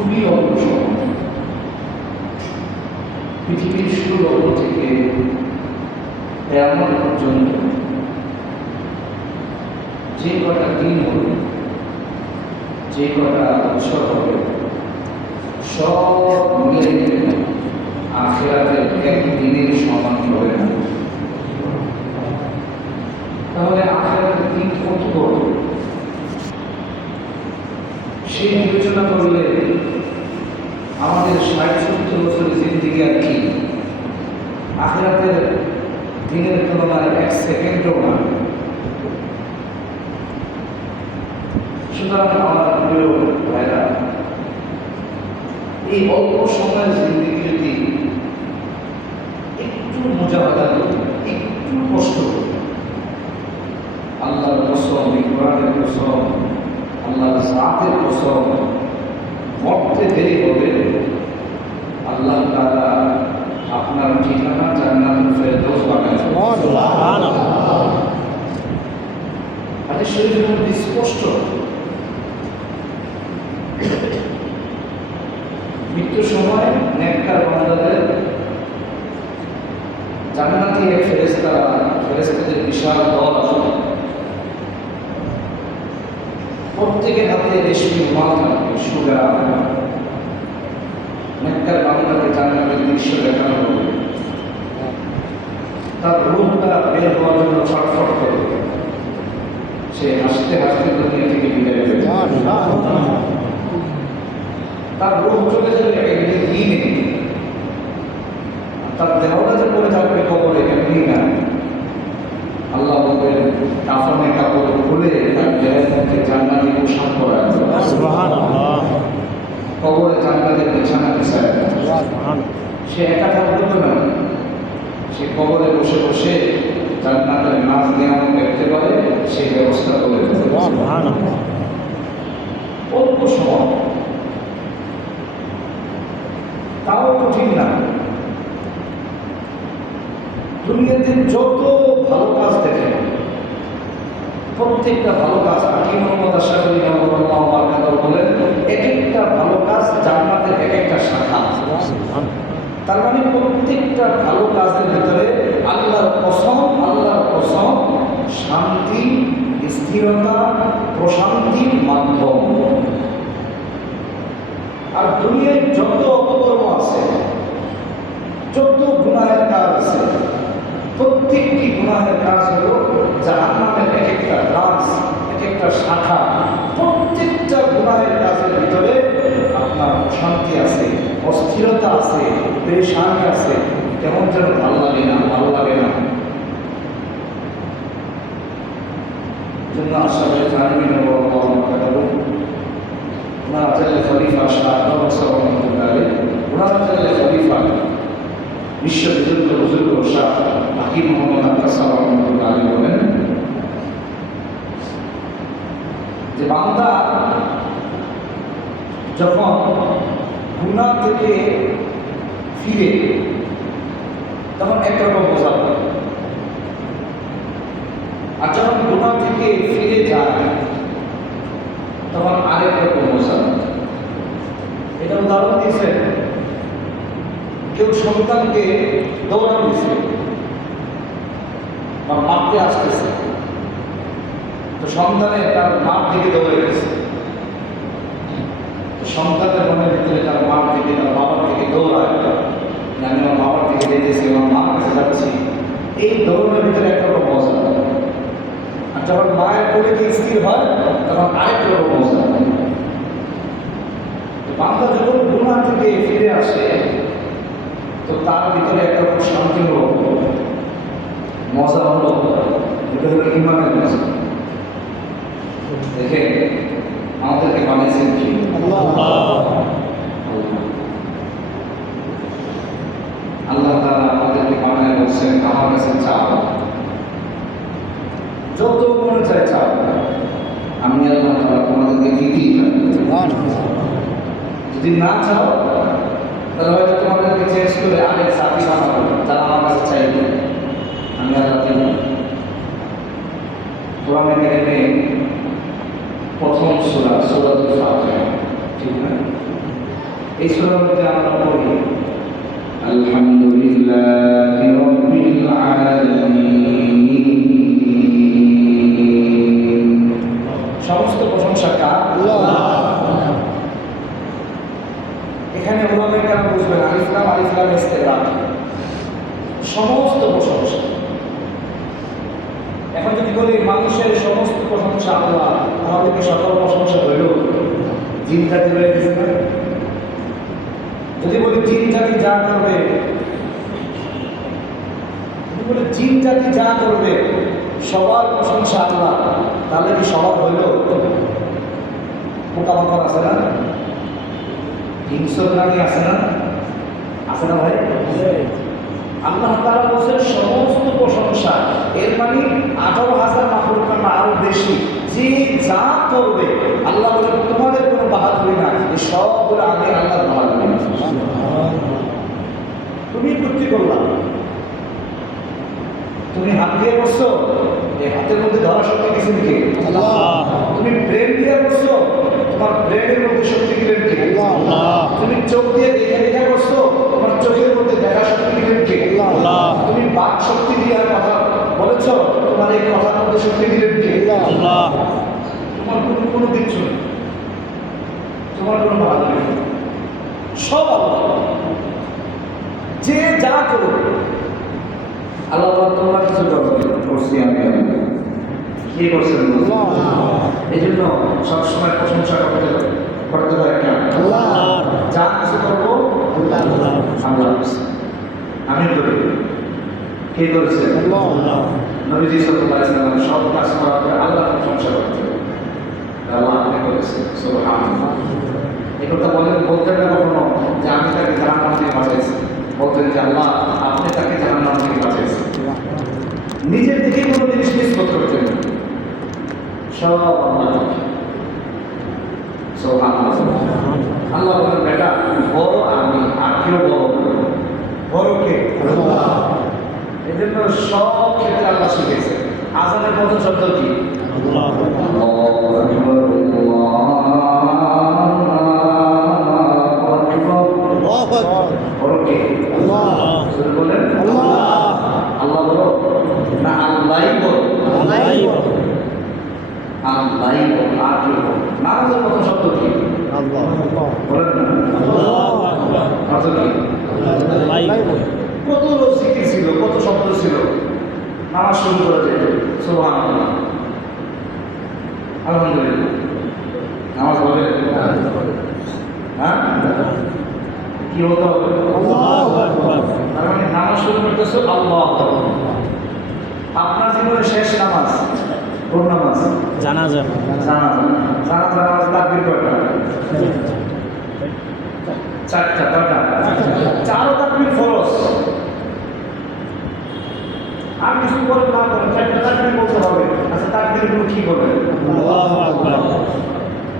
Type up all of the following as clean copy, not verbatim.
খুবই অল্প সময়, পৃথিবীর শুরু লগ্ন থেকে কেয়ামত পর্যন্ত যে কটা দিন হবে, যে কটা বছর হবে, সব মিলে আখিরাতের একদিনের সমান হবে না। তাহলে আখিরাতের দিন কত বড়, সেই বিবেচনা করলে আমাদের ৬০-৭০ বছরের জিন্দিগি আর কি, আখিরাতের দিনের তুলনায় ১ সেকেন্ডও না। সুতরাং আমার প্রিয় ভাইরা, এই অল্প সময়ের জিন্দিগি যদি একটু মুজাহাদা করি, একটু কষ্ট করি, আল্লাহর কসম, কোরআনের কসম, আল্লাহর জাতের কসম, মরতে দেরি হবে, আল্লাহ তাআলা আপনার ঠিকানা জান্নাতুল ফেরদৌস বানাবেন। সুবহানাল্লাহ। হাদিস শরীফের মধ্যে স্পষ্ট, মৃত্যুর সময় নেককার বান্দাদের জান্নাতি এক ফেরেশতাদের বিশাল দল আসবে, প্রত্যেকের হাতে রেশমি রুমাল থাকবে, সুগা নেককার বান্দাকে জান্নাতের দৃশ্য দেখানো হবে, তার রূহটা বের হওয়ার জন্য ছটফট করবে, সে হাসতে হাসতে দুনিয়া থেকে বিদায় নেবে, তার রূহ চলে যাবে একদিন দিনে, তার দেহটা যে পড়ে থাকবে কবরে এমনি না। আল্লাহ বলবেন কাফনে কাপড় খুলে তার দেহের মধ্যে জান্নাতি পোশাক পরায়, সুবহানাল্লাহ, কবরে জান্নাতের বিছানা বিছায়, সে একা থাকবে তো না, সে কবরে বসে বসে জান্নাতের নাচ নিয়ম দেখতে পারে, সেই ব্যবস্থা করে দেবে। সুবহানাল্লাহ। অল্প সময়, তাও কঠিন না। দুনিয়াতে যত ভালো কাজ দেখে, প্রত্যেকটা ভালো কাজ, হাকিম মুহাম্মদ আশরাফুল রাহমাতুল্লাহ বারকাতুহু বলেন, এক একটা ভালো কাজ জান্নাতের এক একটা শাখা। তার মানে প্রত্যেকটা ভালো কাজের ভিতরে আল্লাহর কসম শান্তি, স্থিরতা, প্রশান্তির মাধ্যম। আর দুনিয়ায় যত অপকর্ম আছে, যত গুনাহের কাজ আছে, প্রত্যেকটি গুনাহের কাজ হলো জাহান্নামের এক একটা কাজ, এক একটা শাখা। প্রত্যেকটা গুনাহের কাজের ভিতরে আপনার অশান্তি আছে, অস্থিরতা আছে, পেরেশানি আছে, কেমন যেন ভালো লাগে না। জন্য আশরাফুল আলমিন ওনারা চাইলে খলিফা শাহ ওনারা চাইলে খলিফা বিশ্ববিদ্যুৎ বুজুর্গ শাহ হাকিম মোহাম্মদ আব্বাস রহমতুল্লাহ আলী বলেন যে বান্দা যখন গুনাহ থেকে ফিরে তখন একরকম মজা পায়, আর যখন গুনাহ থেকে ফিরে যায় তখন আরেক রকম মজা। এটা উদাহরণ দিয়েছে, কেউ সন্তানকে দৌড়ানো দিচ্ছে বা মারতে আসতেছে, তো সন্তানের তার মার দিকে দৌড়ে গেছে, সন্তানের মনের ভিতরে তার মার দিকে, তার বাবার দিকে দৌড়ায়, আমি আমার বাবার দিকে যেতেছি, আমার মার কাছে যাচ্ছি, এই দৌড়ের ভিতরে একটা রকম মজা। আর যখন মায়ের কোলে গিয়ে স্থির হয় তখন আরেক রকম মজা। বান্দা যখন গুনাহ থেকে ফিরে আসে তো তার ভিতরে একটা রকম শান্তি হলো, মজা হলো, এটা হলো ইমানের মজা। দেখেন আমাদেরকে বানিয়েছেন কি আল্লাহ তাআলা, আমাদেরকে বানায় বলছেন আমার কাছে চাও, যত মনে চায় চাও, আমি আল্লাহ তাআলা তোমাদেরকে দিতেই পারি। যদি না চাও তাহলে হয়তো তোমাদেরকে চেঞ্জ করে আরেক সাথী বানাবো, যারা আমার কাছে চাইবে, আমি আল্লাহ দিব। কোরআনে কারিমে প্রথম সূরা সূরাতুল ফাতিহা, ঠিক না? এই সূরার মধ্যে আমরা পড়ি আলহামদুলিল্লাহি রাব্বিল আলামিন। সমস্ত প্রশংসা কার? আল্লাহ। এখানে ওলামায়ে কেরাম বুঝবেন আলিফ লাম ইস্তিগরাক, সমস্ত প্রশংসা। এখন যদি বলি মানুষের সমস্ত প্রশংসা আল্লাহ, তাহলে কি সকল প্রশংসা হইল? জিন জাতি রয়ে গেছে না? যদি বলি জিন জাতি যা করবে, যদি বলি জিন জাতি যা করবে সবার প্রশংসা আল্লাহ, তাহলে কি সবার হইল? পোকামাকড় আছে না, হিংস্র প্রাণী আছে না, আছে না ভাই? আল্লাহ তাআলা বলেন সমস্ত প্রশংসা, এর মানে 18,000 মাখলুক না আরো বেশি, যে যা করবে আল্লাহ বলেন তোমাদের কোনো বাহাদুরি না, এই সবগুলো আমি আল্লাহর বাহাদুরি। তুমি করতে করলা, তুমি হাত দিয়ে করছো, এই হাতের মধ্যে ধরা শক্তি কিছু কি? আল্লাহ। তুমি ব্রেন দিয়ে করছো, তোমার ব্রেনের মধ্যে শক্তি দিলেন কে? আল্লাহ। তুমি চোখ দিয়ে দেখে দেখে করছো, তোমার চোখের মধ্যে দেখা শক্তি দিলেন কে? আল্লাহ। তুমি বাক শক্তি দিয়ে কথা বলেছো, তোমার এই কথার মধ্যে শক্তি দিলেন কে? আল্লাহ। তোমার কোনো কিছু নেই, তোমার কোনো বাহাদুরি নেই, সব আল্লাহ। যে যা করবে আল্লাহ তোমরা কিছু করছি, আমি কি করছেন? এই জন্য সবসময় প্রশংসা করতে হয় কেন? যা কিছু করবো আল্লাহ। আমি করি, কে করেছে? নবীজি সাল্লাল্লাহু আলাইহি ওয়াসাল্লাম সব কাজ করার পরে আল্লাহ প্রশংসা করতে, আল্লাহ আপনি করেছেন, সুবহানাল্লাহ। এই কথা বলতেন না কখনো যে আমি তাকে জাহান্নাম থেকে বাঁচাইছি, বলতেন যে আল্লাহ আপনি তাকে জাহান্নাম থেকে বাঁচাইছেন। নিজের দিকে কোনো জিনিস নিষ্পত করতেন না, সব আল্লাহ। আল্লাহ বলেন বেটা বড় আমি, আর কেউ বড় বড় কে? এই জন্য সব ক্ষেত্রে আল্লাহ শিখেছে। আজানের প্রথম শব্দ কি? বড় কে? বলেন আল্লাহ বড় না আল্লাহ বড়? আল্লাহ বড়, আর কেউ বড়। নামাজের প্রথম শব্দ কি? বলেন না কত জিকির ছিল, কত শব্দ ছিল, নামাজ শুরু করা যেত সুবহানাল্লাহ, আলহামদুলিল্লাহ। নামাজ হবে হ্যাঁ কি হতো? তার মানে নামাজ শুরু করতেছে আল্লাহ। আপনার জীবনের শেষ নামাজ কোন নামাজ? জানাজা। জানাজা নামাজ তাকবীর কয়টা? চারটা। কয়টা? চারো তাকবীর ফরজ। আর কিছু করে না করেন, চারটা তাকবীর বলতে হবে। আচ্ছা তাকবীর গুলো কি বলেন? আল্লাহু আকবার।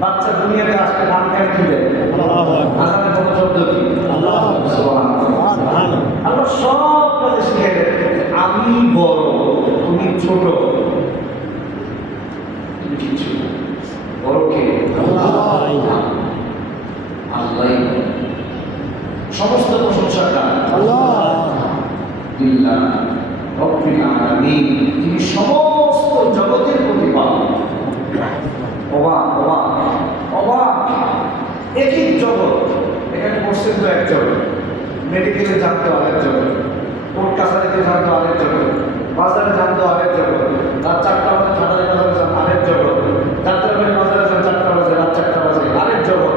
বাচ্চা দুনিয়াতে আসলে নাম কেন দিবে? আল্লাহু আকবার। আজানের কোনো শব্দ কি? আল্লাহু আকবার। সুবহানাল্লাহ। আল্লাহ সব কাজে শিখিয়ে দেন আমি বড়, তুমি ছোট, তুমি কিছু বড় কে? আল্লাহ। আল্লাহ সমস্ত প্রশংসা কার? আল্লাহ। লিল্লাহ রাব্বিল আলামিন, তিনি সমস্ত জগতের প্রতিপালক। অবাক অবাক অবাক, একই জগৎ। এখানে বসছেন তো এক জগৎ, মেডিকেলে জানতো আরেক জগৎ, কোর্ট কাছারিতে জানতো আরেক জগৎ, বাজারে জানতো আরেক জগৎ, রাত 4টা বাজে ঠান্ডার বাজারে আরেক জগৎ, যাত্রাবাড়ি বাজারে 4টা বাজে, রাত 4টা বাজে আরেক জগৎ,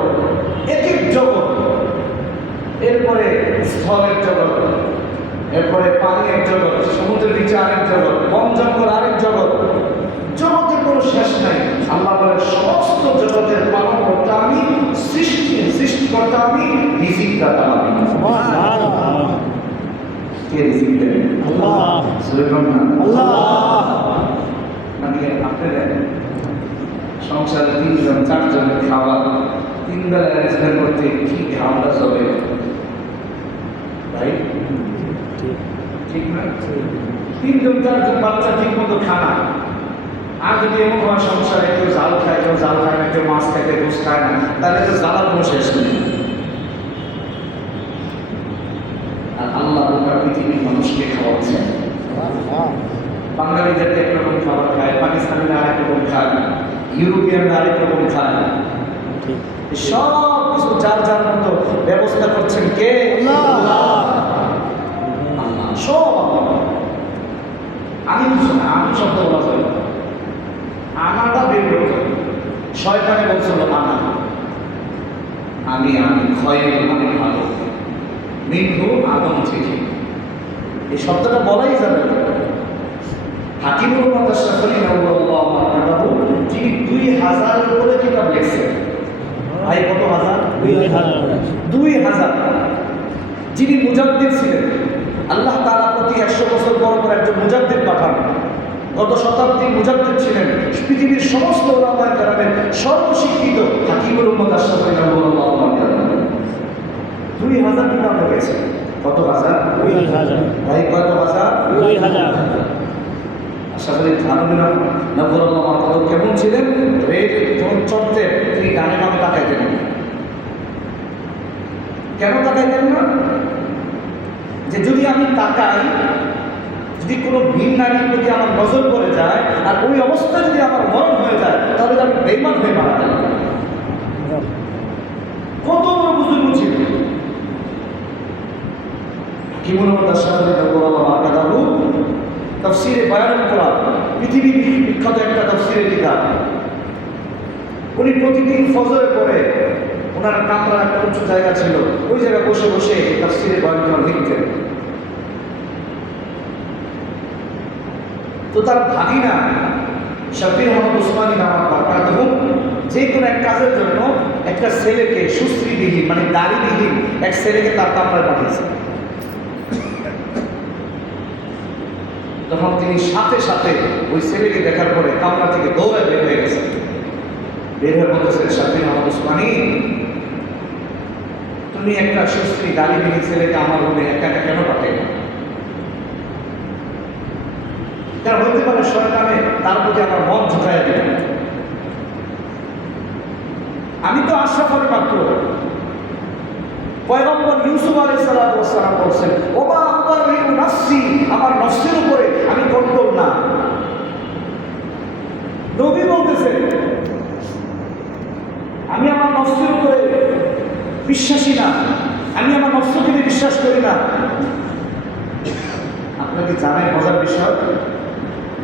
এক এক জগৎ। এরপরে স্থলের জগৎ, এরপরে পানি এক জগৎ, সমুদ্রের নিচে আরেক জগৎ, বন জঙ্গল আরেক জগৎ, জগতের কোনো শেষ নাই। আল্লাহ বলেন সমস্ত জগতের পালন করতে আমি, সৃষ্টিকর্তা আমি, রিজিকদাতা আমি। কে রিজিক দেন? আল্লাহ। আল্লাহ। মানে আপনাদের সংসারে 3জন 4 জনের খাবার 3 বেলা অ্যারেঞ্জমেন্ট করতে কি ঘামটা চলে ভাই? ঠিক না? 3জন 4জন বাচ্চা ঠিক মতো খানা। আর যদি এমন হয় সংসারে কেউ জাল খায়, কেউ জাল খায় না, কেউ মাছ খায়, কেউ গোস খায় না, তাহলে তো জ্বালার কোনো শেষ নেই। পৃথিবীর মানুষকে খাওয়াচ্ছেন। বাঙালি জাতি একরকম খাবার খায়, পাকিস্তানিরা আরেক রকম খায়, ইউরোপিয়ানরা আরেক রকম খায়। সব কিছু যার যার মতো ব্যবস্থা করছেন কে? আল্লাহ। সব আমি কিছু না, আমি শব্দ বলা যায় আনাটা বের করতে শয়তানে বলছিল আনা, আমি খয়ের মানে ভালো, মিনহু আদম থেকে এই শব্দটা বলাই যাবে না। হাকিমুল মাদ্রাসাফলি রাহমাহুল্লাহ মাহমুদাহু যিনি 2000 করে কিতাব লিখছেন। ভাই কত হাজার? 2000। যিনি মুজাদ্দিদ ছিলেন, আল্লাহ তাআলা প্রতি 100 বছর পর পর একজন মুজাদ্দিদ পাঠান। গত শতাব্দীর মুজাদ্দিদ ছিলেন পৃথিবীর সমস্ত উলামায়ে কেরামের সর্বশিক্ষিত হাকিমুল মাদ্রাসাফলি রাহমাহুল্লাহ মাহমুদাহু 2000 কিতাব লিখেছেন। কত হাজার? 2000। ভাই কত হাজার? 2000। আশা করি ধারণা নবরুল্লাহ মাহমুদ কেমন ছিলেন? রেড যখন চড়তেন তিনি ডানে বামে তাকাইতেন না। কেন তাকাইতেন না? যে যদি আমি তাকাই, যদি কোনো ভিন নারীর প্রতি আমার নজর পড়ে যায় আর ওই অবস্থায় যদি আমার মরণ হয়ে যায়, তাহলে আমি বেঈমান হয়ে মারা যাব। কত বড় বুজুর্গ ছিল হাকিমুল মাদ্রাসাফলি রাহমাহুল্লাহ মাহমুদাহু। তাফসীরে বায়ানুল কোরআন পৃথিবীর বিখ্যাত একটা তাফসীরের কিতাব। উনি প্রতিদিন ফজরে পড়ে ওনার কামরার একটা উঁচু জায়গা ছিল, ওই জায়গায় বসে বসে তাফসীরে বায়ানুল কোরআন লিখতেন। তো তার ভাগিনা শাব্বির আহমদ উসমানী নামক বারকাতুহু যে কোনো এক কাজের জন্য একটা ছেলেকে, সুস্ত্রীবিহীন মানে দাড়িবিহীন এক ছেলেকে তার কামরায় পাঠিয়েছে। তখন তিনি সাথে সাথে ওই ছেলেকে দেখার পরে কামরা থেকে দৌড়ায় বের হয়ে গেছে। বের হয়ে বলতেছেন, শাব্বির আহমদ উসমানী, তুমি একটা সুস্ত্রী দাড়িবিহীন ছেলেকে আমার রুমে একা একা কেন পাঠাই? তার হইতে পারে শয়তানে তার প্রতি আমার মন ঝুঁকাইয়া দিলেন। আমি তো আশরাফের মাত্র। পয়গম্বর ইউসুফ আলাইহিস সালাম বলছেন, ওমা আবারিউ নাফসি, আমার নফসের উপরে আমি কন্ট্রোল না। নবী বলতেছেন, আমি আমার নফসের উপরে বিশ্বাসী না, আমি আমার নফসকে বিশ্বাস করি না। আপনাকে জানাই মজার বিষয়,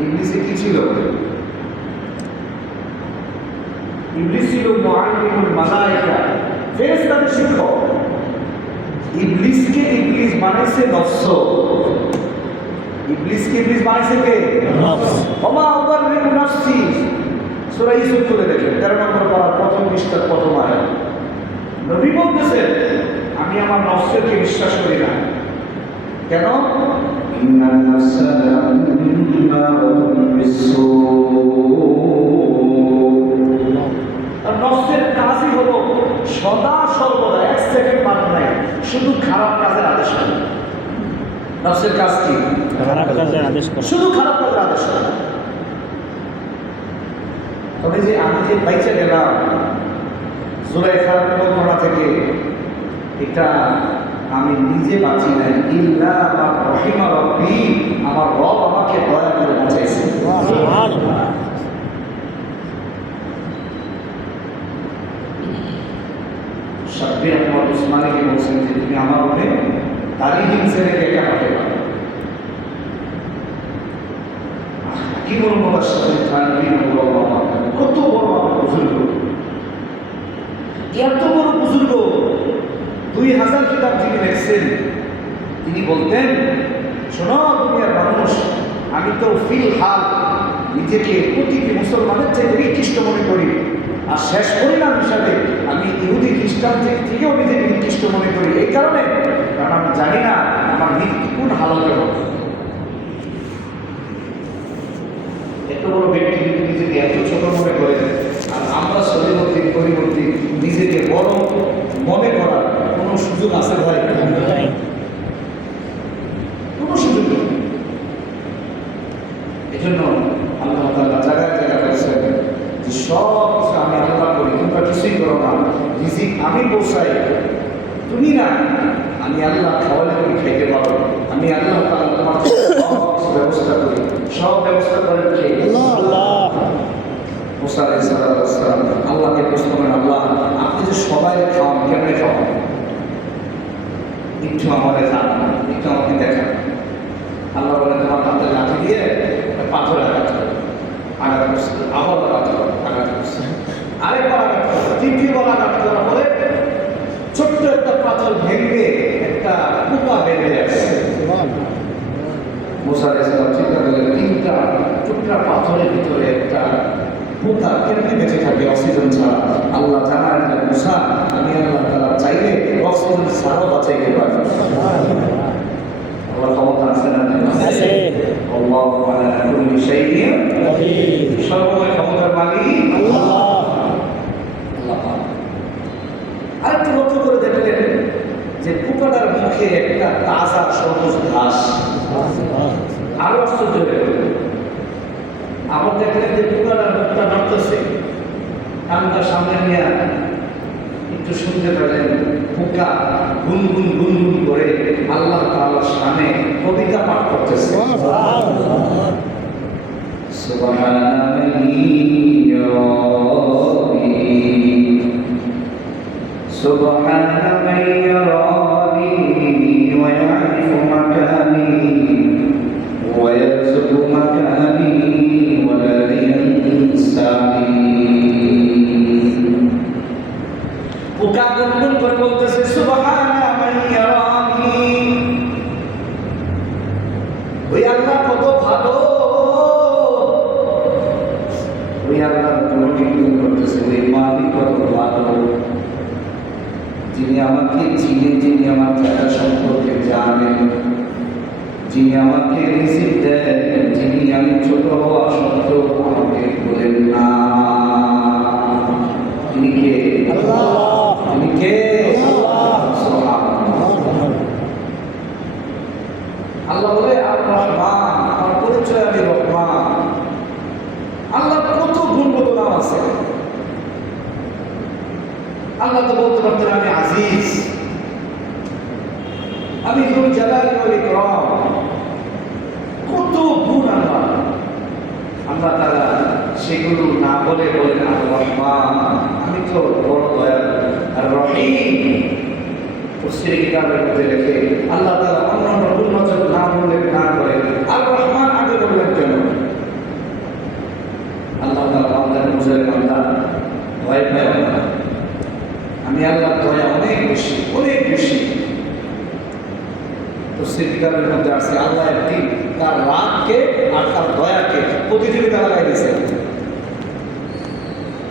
ইবলিসে কি ছিল? ইবলিস ছিল মুআল্লিমুল মালায়েকা, ফেরেশতাদের শিক্ষক। ইবলিসকে ইবলিস বানাইছে নফস। ইবলিসকে ইবলিস বানাইছে কে? নফস। ওমা উবাররিউ নাফসি, সূরা ইউসুফ খুলে দেখেন 13 নম্বর পারা প্রথম পৃষ্ঠার প্রথম আয়াত। নবী বলতেছেন, আমি আমার নফসকে বিশ্বাস করি না। কেন? ইন্নান নাফসা লা'আমারাতুন বিসসূ। আর নফসের কাজই হলো সদা সর্বদা এক সেকেন্ড বাদ নাই শুধু খারাপ কাজের আদেশ করে। নফসের কাজ কি? খারাপ কাজের আদেশ করে, শুধু খারাপ কাজের আদেশ করে। তবে যে আমি যে বাইচে গেলাম জুলাইখার ঘটনা থেকে, এটা আমি নিজে বাঁচি নাই, ইল্লা আমার রহিমা রব্বি, আমার রব আমাকে দয়া করে বাঁচাইছে। শাব্বির আহমদ উসমানীকে বলছেন যে তুমি আমার মনে দাড়িহীন ছেলেকে একা পাঠাইবা। কি বলবো তার সাথে কত বড় আমার বুজুর্গ, এত বড় বুজুর্গ, 2000 কিতাব যিনি লিখছেন। তিনি বলতেন, শোনো দুনিয়ার মানুষ, আমি তো ফিলহাল নিজেকে প্রতিটি মুসলমানের চেয়ে নিকৃষ্ট মনে করি, আর শেষ পরিণাম হিসাবে আমি ইহুদি খ্রিস্টান থেকেও নিজেকে নিকৃষ্ট মনে করি। এই কারণে, কারণ আমি জানি না আমার মৃত্যু কোন হালতে হবে। এত বড় ব্যক্তি কিন্তু নিজেকে এত ছোট মনে করে, আর আমরা পরিবর্তী নিজেকে বড় মনে করার কোনো সুযোগ আছে ভাই? কোনো সুযোগ নেই। এই জন্য আল্লাহ তাআলা জায়গায় জায়গায় বলছেন যে সব কিছু আমি আল্লাহ করি, তোমরা কিছুই করো না, রিজিক আমি পৌঁছাই, তুমি না, আমি আল্লাহ খাওয়ালে তুমি খাইতে পারো। আমি আল্লাহ তাআলা তোমার সব ব্যবস্থা করি, সব ব্যবস্থা করেন কে? আল্লাহ। মুসা আলাইহিস সালাম আল্লাহকে প্রশ্ন করেন, আল্লাহ আপনি যে সবাই খাওয়ান, কেমনে খাওয়ান? একটু আমাদের জানান, একটু আমাকে দেখান। আল্লাহ বলেন, তোমার হাতে লাঠি দিয়ে পাথর আঘাত করো। আঘাত করছে, আবার আঘাত করছে, আরেকবার আঘাত করো, তৃতীয়বার আঘাত করার পরে ছোট্ট একটা পাথর ভেঙে একটা পোকা বেরিয়ে আসছে। মুসা আলাইহিস সালাম চিন্তা করলেন, তিনটা টুকরা পাথরের ভিতরে একটা পোকা কেমনে বেঁচে থাকে অক্সিজেন ছাড়া? আল্লাহ জানান, মুসা আমি আল্লাহ তাআলা চাইলে অক্সিজেন ছাড়াও বাঁচাইতে পারি। আল্লাহ ক্ষমতা আছে না? আছে। আল্লাহু আলা কুল্লি শাইইন কাদির। সর্বময় ক্ষমতার মালিক আল্লাহ। আল্লাহ আরেকটু লক্ষ্য করে দেখলেন যে পোকাটার মুখে একটা তাজা সবুজ ঘাস। আরো আশ্চর্য হয়ে গেল, আবার দেখলেন যে পোকাটার মুখটা নড়তেছে। কানটা সামনে নিয়ে একটু শুনতে পেলেন পোকা গুনগুন গুনগুন করে আল্লাহ তাআলার শানে কবিতা পাঠ করতেছে। সুবহানাল্লাহি سبحان من يراني ويعرف مكاني ويرزق مكاني ولا ينساني। পোকা গুনগুন করে বলতেছে, সুবহানা মান ইয়ারানি, ওই আল্লাহ কত ভালো, ওই আল্লাহ গুণগান করতেছে, ওই মালিক কত ভালো, যিনি আমাকে চিনে, যিনি আমার চেহারা সম্পর্কে জানেন, যিনি আমাকে রিজিক দেন, যিনি আমি ছোট হওয়া সত্ত্বেও আমাকে বলেন না। তিনি কে? আল্লাহ। তিনি কে? আল্লাহ। আল্লাহ বলে আর রহমান, আমার পরিচয় আমি রহমান। আল্লাহ কত গুণগত নাম আছে। আল্লাহ তো বলতে পারতেন আমি আজিজ, আমি যুল জালালি ওয়াল ইকরাম। কত গুণ আল্লাহ। আল্লাহ তাআলা সেগুলো না বলে বলেন আর রহমান, আমি তো বড় দয়ালু। আর রহিম তফসীরে কিতাবের মধ্যে লেখে আল্লাহ তাআলা অন্যান্য গুণবাচক না বললেন, না করে আর রহমান আগে বললেন কেন? আল্লাহ তাআলা বান্দার বুঝালেন, বান্দা ভয় পায় না, আমি আল্লাহর দয়া অনেক বেশি, অনেক বেশি। তফসীর কিতাবের মধ্যে আছে আল্লাহ একদিন তার রাগকে আর তার দয়াকে প্রতিযোগিতা লাগাই দিয়েছেন,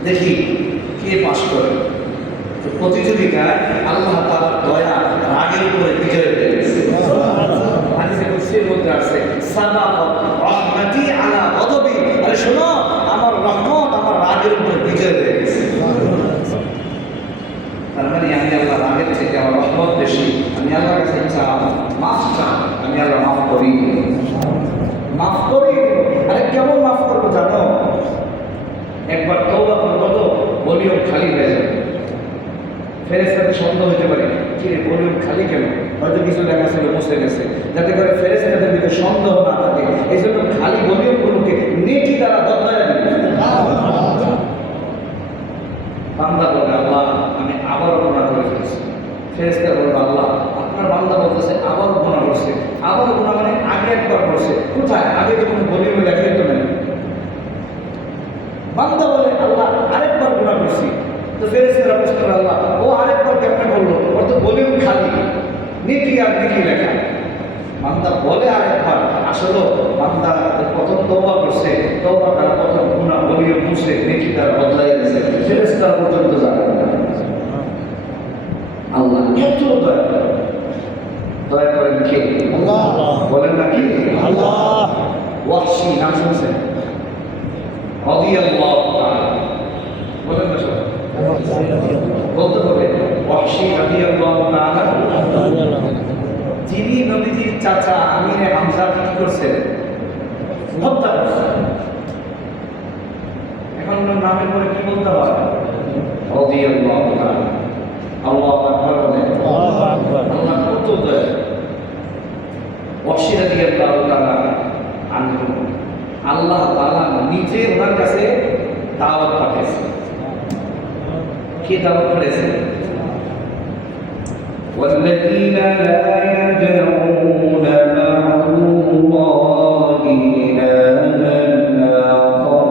দেখি কে পাস করে। তো প্রতিযোগিতায় আল্লাহ তাআলার দয়া রাগের উপরে বিজয় হয়ে গেছে। হাদিসে কুদসির মধ্যে আছে সাবাকাত রাহমাতি আলা গযবি, আরে শোনো আমার রহমত আমার রাগের উপরে বিজয় হয়ে গেছে। তার মানে আমি আল্লাহ রাগের থেকে আমার রহমত বেশি। আমি আল্লাহর কাছে মাফ চাই, আমি আল্লাহ মাফ করি, মাফ করি। আরে কেমন মাফ করবো জানো? একবার তওবা করবো তো ভলিউম খালি হয়ে যাবে। ফেরেশতাদের সন্দেহ হতে পারে, কি রে ভলিউম খালি কেন? হয়তো কিছু লেখা ছিল মুছে গেছে, যাতে করে ফেরেশতাদের ভিতরে সন্দেহ না থাকে। এই জন্য খালি ভলিউমগুলোকে নেকি দ্বারা বদলায় দিবে। বান্দা বলে আল্লাহ আমি আবার গুনাহ করে ফেলেছি। ফেরেশতা বলবে আল্লাহ আপনার বান্দা বলতেছে আবার গুনাহ করছে। আবার গুনাহ মানে আগে একবার করছে, কোথায়? আগে তো কোনো ভলিউমে লেখাই তো নেই। বান্দা বলে আল্লাহ আরেকবার গুনাহ করছি। তো ফেরেশতারা প্রশ্ন করে আল্লাহ ও আরেকবার কেমনে বললো? ওর তো ভলিউম খালি, নেকি আর নেকি লেখা। বান্দা বলে আরেকবার, আসলে বান্দা প্রথম তওবা করছে, তওবা তার প্রথম গুনাহ ভলিউম মুছে নেকি তার বদলাই দিয়েছে। ফেরেশতারা পর্যন্ত জানে না। আল্লাহ এত দয়া করেন কে? আল্লাহ। বলেন না কি? আল্লাহ। ওয়াহশী নাম শুনছেন? রাদিয়াল্লাহু তাআলা বলেন না সবাই? বলতে হবে ওয়াহশী রাদিয়াল্লাহু তাআলা, যিনি নবীজির চাচা আমিরে হামজা কি করছেন? হত্যা করছেন। এখন নামের পরে কি বলতে হয়? রাদিয়াল্লাহু তাআলা। আল্লাহু আকবার বলেন। রাদিয়াল্লাহু তাআলা আনহু আল্লাহ তাআলা নিজে ওনার কাছে দাওয়াত পাঠিয়েছেন। কি দাওয়াত পাঠিয়েছেন? والذين لا يدعون مع الله إلها آخر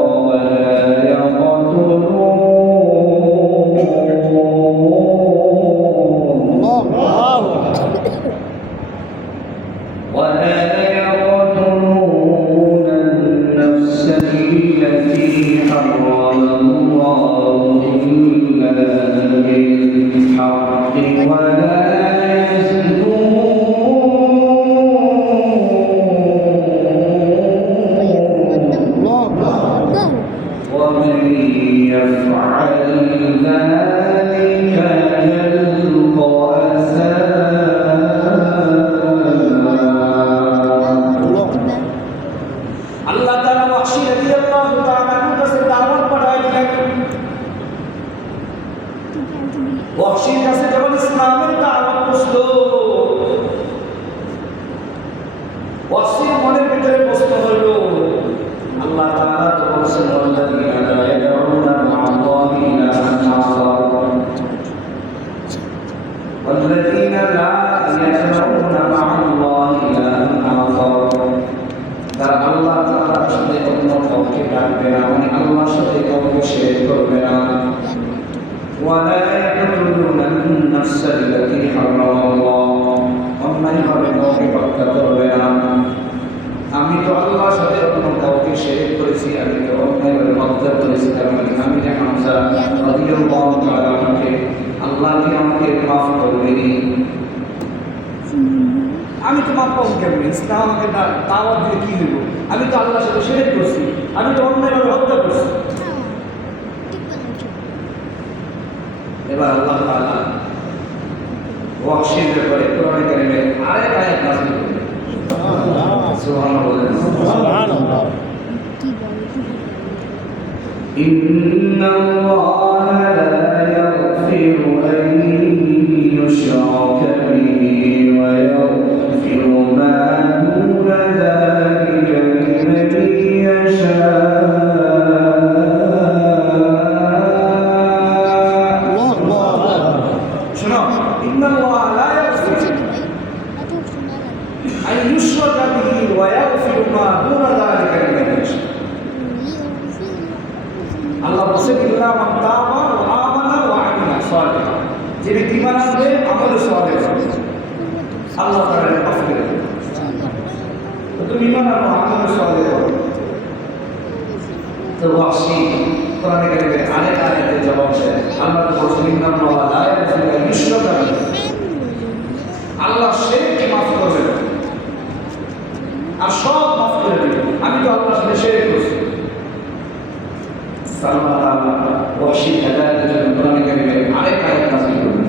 ولا يقتلون النفس التي حرم الله إلا بالحق ولا ومن يفعل ذلك يلقى أثاما আল্লাহ তাআলা ওয়াহশী রাদিয়াল্লাহু তাআলা আনহু কাছে দাওয়াত পাঠাইলেন। ওয়াহশীর কাছে যখন ইসলামের দাওয়াত পৌঁছলো, ওয়াহশীর মনের ভিতরে প্রশ্ন হইল, আল্লাহ তাআলা তো বলেছেন ওয়াল্লাযীনা লা ইয়াদউনা মা'আল্লাহি ইলাহান আখার ওয়াল্লাযীনা লা ইয়াদউনা মা'আল্লাহি ইলাহান আখার, তারা আল্লাহ তাআলার সাথে অন্য কাউকে ডাকবে না, মানে আল্লাহর সাথে কাউকে শিরক করবে না। ওয়ালা ইয়াকতুলুনা আন-নাফসা আল্লাতী হারামাল্লাহ, অন্যায়ভাবে কাউকে হত্যা করবে না। আমি তো আল্লাহর সাথে অন্য কাউকে শিরক করেছি, আমি তো অন্যায়ভাবে হত্যা করেছি, তার মানে আমি যে হামজা রাদিয়াল্লাহু তাআলা আনহুকে আল্লাহ কি আমাকে মাফ করবেনি? আমি তো মাপ পাবো কেমন? ইসলাম আমাকে দাওয়াত দিয়ে কি হইব? আমি তো আল্লাহর সাথে শিরক করছি, আমি তো অন্যায়ভাবে হত্যা করছি। এবার আল্লাহ তাআলা ওয়াহশীর ব্যাপারে কোরআনে কারিমে আরেক আয়াত নাযিল করলেন। সুবহানাল্লাহ, সুবহানাল্লাহ। ইন্নাল্লাহা লা ইয়াগফিরু আন ইউশরাকা বিহি ওয়া ইয়াগফিরু মা দুনা যালিকা লিমান ইয়াশা। শোনো, ইন্নাল্লাহা লা ইয়াগফিরু আন ইউশরাকা বিহি ওয়া ইয়াগফিরু মা দুনা যালিকা লিমান ইয়াশা। আল্লাহ বলেন ইল্লা মান তাবা ওয়া আমানা ওয়া আমিলা সালিহান, যে ব্যক্তি ঈমান আনবে আমল সালেহ করবে আল্লাহ তাআলা মাফ করে দেবেন। তো তুমি ঈমান আনো, আমল সালেহ করো। তো ওয়াহশী কোরআনে কারিমে আরেক আয়াতে জবাব দেয়, আল্লাহ বলেন ইন্নাল্লাহা লা ইয়াগফিরু আন ইউশরাকা বিহি, আল্লাহ শিরককে মাফ করবে না আর সব মাফ করে দিবেন। আমি তো আল্লাহর সাথে শিরক করছি। আল্লাহ তাআলা ওয়াহশী হেদায়েতের জন্য কোরআনে কারিমে আরেক আয়াত নাযিল করলেন।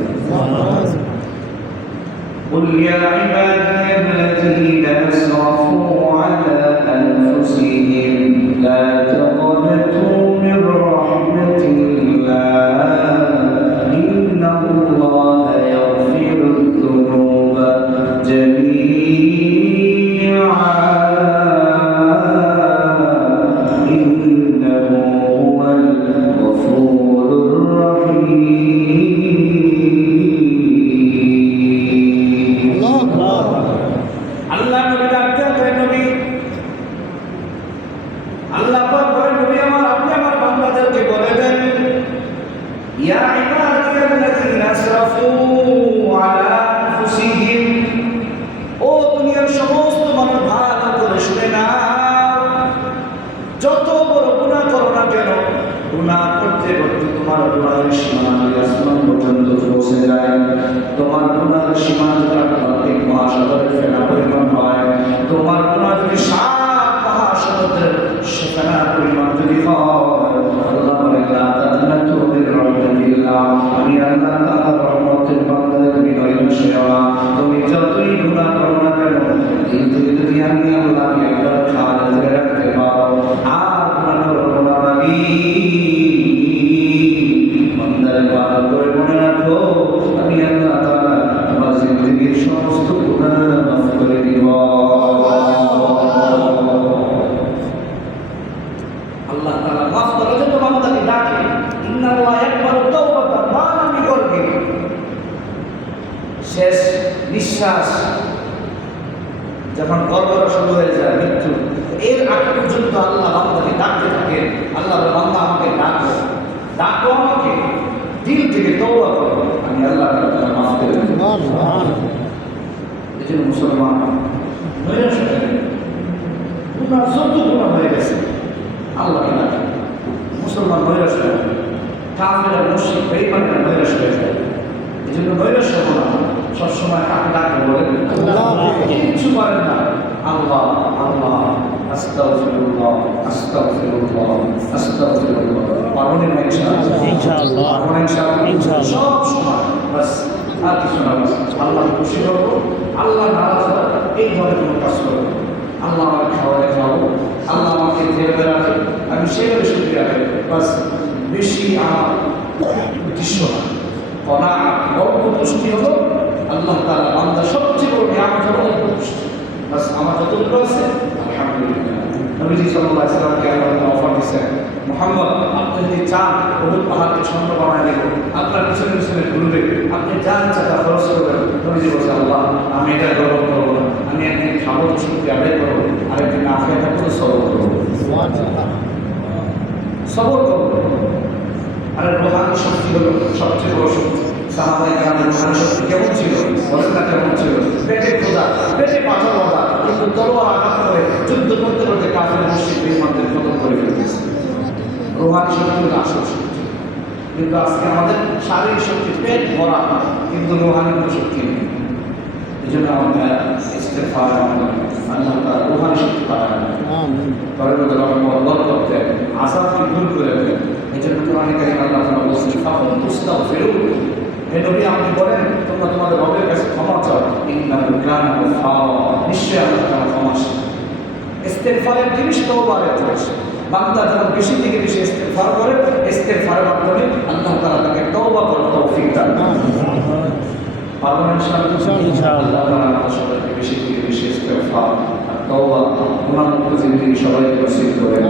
قل يا عبادي الذين أسرفوا على أنفسهم لا تقنطوا من رحمة الله إن الله يغفر الذنوب جميعا إنه هو الغفور الرحيم। আল্লাহ নবী ডাকতে কয়, নবী আল্লাহ পাক বলেন, নবী আমার, আপনি আমার বান্দাদেরকে বলে দেন, ইয়া ইবাদিয়াল্লাযীনা আসরাফু আলা আনফুসিহিম, ও দুনিয়ার সমস্ত মানুষ ভালো করে শুনে নাও, যত বড় গুনাহ করো না কেন, গুনাহ করতে করতে তোমার গুনাহের সীমা আসমান পর্যন্ত পৌঁছে যায়। তোমার গুনাহের সীমা যদি আটলান্টিক মহাসাগরের ফেনা পরিমাণ হয়, তোমার গুনাহ যদি 7 মহাসাগরের ফেনা পরিমাণ যদি হয়, আল্লাহ বলেন লা তাজনাতু মির রাহমাতিল্লাহ, আমি আল্লাহ তাআলার রহমতের বান্দাদের বিনয় সেবা, তুমি যতই গুনাহ করো না কেন, কিন্তু যদি আমি আল্লাহকে একবার খালেদ করে রাখতে পারো, আর গুনাহ করো না আমি বান্দারে ভালো করে মনে রাখো, আমি আল্লাহ তাআলা তোমার জিন্দেগীর সমস্ত গুনাহ মাফ করে দিব। নিঃশ্বাস যখন গড়গড়া শুরু হয়ে যায় মৃত্যু, এর আগ পর্যন্ত আল্লাহ বান্দাকে ডাকতে থাকেন, আল্লাহ বান্দা আমাকে ডাকো, ডাকো আমাকে, দিল থেকে তওবা করো, আমি আল্লাহ তাআলা মাফ করে দেব। এই জন্য মুসলমান নৈরাশ হয়ে গেল, গুনাহ যত গুনাহ হয়ে গেছে আল্লাহকে ডাকে। মুসলমান নৈরাশ হয়ে যায়, কাফেররা মুশরিক বেঈমানরা নৈরাশ হয়ে যায়। এই জন্য নৈরাশ হবো না, সবসময় কাকে ডাকতে বলেন, কিছু করেন না, আল্লাহ আল্লাহ, আস্তাগফিরুল্লাহ আস্তাগফিরুল্লাহ আস্তাগফিরুল্লাহ। পারবেন না ইনশাআল্লাহ? পারবেন ইনশাআল্লাহ? সব সময় বাস, আর কিছু না, বাস আল্লাহকে খুশি করবো, আল্লাহ নারাজ হয় এই ধরনের কোনো কাজ করবো। আল্লাহ আমাকে খাওয়ালে খাওয়াবো, আল্লাহ আমাকে জেলে রাখে, আমি সেভাবে শুক্রিয়া রাখি, বাস বেশি আমার উদ্দেশ্য না। অল্প তুষ্টি হলো আল্লাহ তাআলা বান্দা সবচেয়ে বড় নিয়ামত হলো অল্প তুষ্টি, বাস আমার যতটুকু আছে আলহামদুলিল্লাহ। নবীজি সাল্লাল্লাহু আলাইহি ওয়াসাল্লামকে আল্লাহ অফার দিয়েছেন, মুহাম্মদ আপনি যদি চান উহুদ পাহাড়কে স্বর্ণ বানায় দেব, আপনার পিছনে পিছনে ঘুরবে, আপনি যান চাকা খরচ করবেন। নবীজি বলছে, আল্লাহ আমি এটা গ্রহণ করবো না, আমি একদিন খাবো তো শুক্রিয়া আদায় করবো, আরেকদিন না খেয়ে থাকবো তো সবর করবো, সবর করবো। আর রোহানি শক্তি হলো সবচেয়ে বড় শক্তি। সাহাবায়ে কেরামের রোহানি শক্তি কেমন ছিল বলেন না, কেমন ছিল? পেটে খোদা, পেটে পাথর বাঁধা, কিন্তু তলোয়ার আঘাত করে যুদ্ধ করতে করতে কাফের মুশরিক বেঈমানদের খতম করে ফেলতেছে। রোহানি শক্তি হলো আসল শক্তি। কিন্তু আজকে আমাদের শারীরিক শক্তি পেট ভরা, কিন্তু রোহানি কোনো শক্তি নেই। এই জন্য আমাদের ইস্তেগফার, আল্লাহ তাআলা রোহানি শক্তি পাঠান, ঘরের মধ্যে রহমত বরকত দেন, আযাবকে দূর করে দেন। এই জন্য কোরআনে কারীমে আল্লাহ তাআলা বলেছেন, ফাকুল তুস্তাগফিরু, হে নবী আপনি বলেন তোমরা তোমাদের রবের কাছে ক্ষমা চাও, ইন্নাহু কানা গাফফারা, নিশ্চয়ই আল্লাহ তাআলা ক্ষমাশীল। ইস্তেগফারের জিনিস তওবার রয়েছে, বান্দা যখন বেশি থেকে বেশি ইস্তেগফার করে, ইস্তেগফারের মাধ্যমে আল্লাহ তাআলা তাকে তওবা করার তৌফিক দান করেন। পারবেন ইনশাআল্লাহ? আল্লাহ আমাদের সবাইকে বেশি থেকে বেশি ইস্তেগফার আর তওবা, গুনাহমুক্ত জিন্দেগি সবাইকে নসিব করেন।